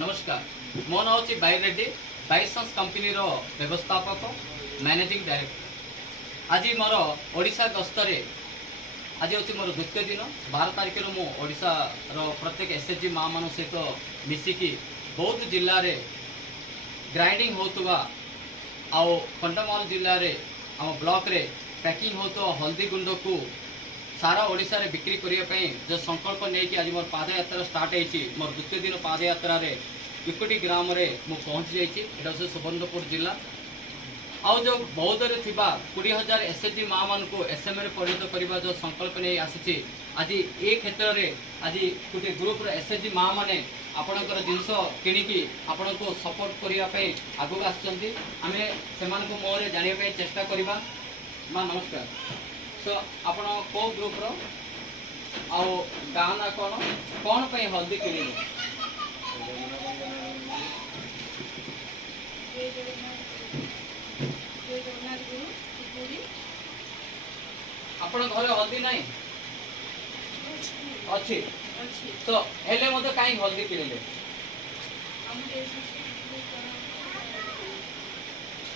नमस्कार मो ना हूँ बाई रेड्डी बाईसंस कंपनी व्यवस्थापक मैनेजिंग डायरेक्टर। आज मोर ओडिशा गस्तरे आज हूँ मोर द्वितीय दिन 12 तारिख मुझा प्रत्येक एसएचजी माँ मान सहित मिसिकी बौद्ध जिले में ग्राइंडिंग होता आउ कंधमाल जिले में आम ब्लॉक रे पैकिंग होता हल्दी गुंड को सारा ओडिशा रे बिक्री करने जो संकल्प नहीं आज मोर पादयात्रा स्टार्ट होती मोर द्वितीय दिन पादयात्रा इकोटी ग्राम रे मु पहुँची जाइए सुवर्णपुर जिला आउ जो बौद्ध रे थिबा 20,000 एसएचजी माँ मान को एसएमए परिणत करने जो संकल्प नहीं आसी आज ये क्षेत्र में आज गोटे ग्रुप एसएचजी माँ मैंने आपणकर जिनस किणिकी आपण को सपोर्ट करने आगू आम से मुहरे जानापी चेष्टा करवा। माँ नमस्कार। सो आपण को ग्रुप रो आउ गाँव ना कौन पे हल्दी किणी आपण घर हल्दी नहीं अच्छी तो हेले मते काई हल्दी किणिले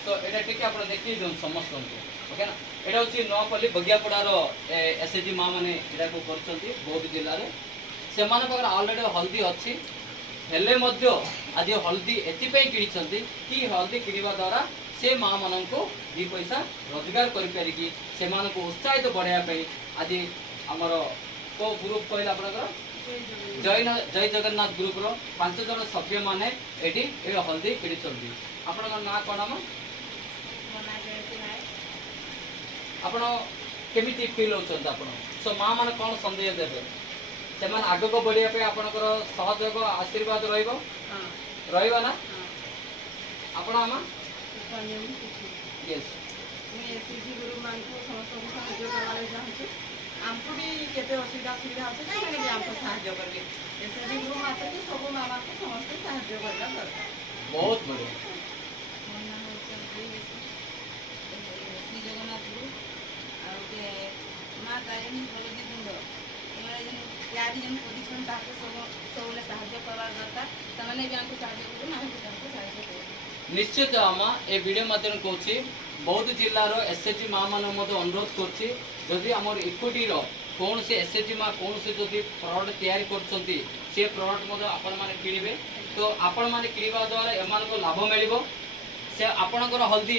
तो एटा टिके आपण देखि जोन समस्त को ओके ना एटा होची नपल्ली बगियापड़ार एसएचजी माँ मैंने एटा को करछंती बौद्ध जिल्ला रे से माने पाखर ऑलरेडी हल्दी अच्छी हेले मध्य आज हल्दी एतिपई किणिछंती कि हल्दी किणिबा द्वारा से माँ मान को दी पैसा रोजगार करिकी से मान को उत्साहित बढ़ाया आज आमर को ग्रुप कहला आपनकर जय जगन्नाथ ग्रुप रो 5 जन सभ्य माने एटी ए हल्दी किणिछंती। आपनकर ना कोन हम आपण केमिति फील होचंत आपण सो माँ मान कोन संदेश देबे से मान आगो को बढ़िया पे आपनकर सहयोग आशीर्वाद रहइबो रहइबा ना आपण हम यस मैं एसएचजी गुरु मान को समस्त को सहायता करवाले चाहूँ आमको भी केते असुविधा सुविधा আছে ସେମାନେ भी हमको सहायता करबे एसएचजी गुरु माता के सब मामा को समस्त सहायता करला दरकार बहुत बढ़िया। श्री जगन्नाथ गुरु और के माँ तारिणी हलदी गुंड एमाने याद जन पोजिशन ताके सब सहायता करवा दरकार ସେମାନେ भी हमको सहायता करू हम भी हमको सहायता करू निश्चित आमा ए वीडियो माध्यम कहूँ बौद्ध जिलार एसएचजी माँ मान अनुरोध करुँची जदि आमर इक्विटी कौन से एसएचजी माँ कौन से जदि प्रोडक्ट तैयारी करछंती से प्रोडक्ट आपण माने किनिबे तो आपण माने किनिबा द्वारा एमान को लाभ मिलिबो से आपणकर हल्दी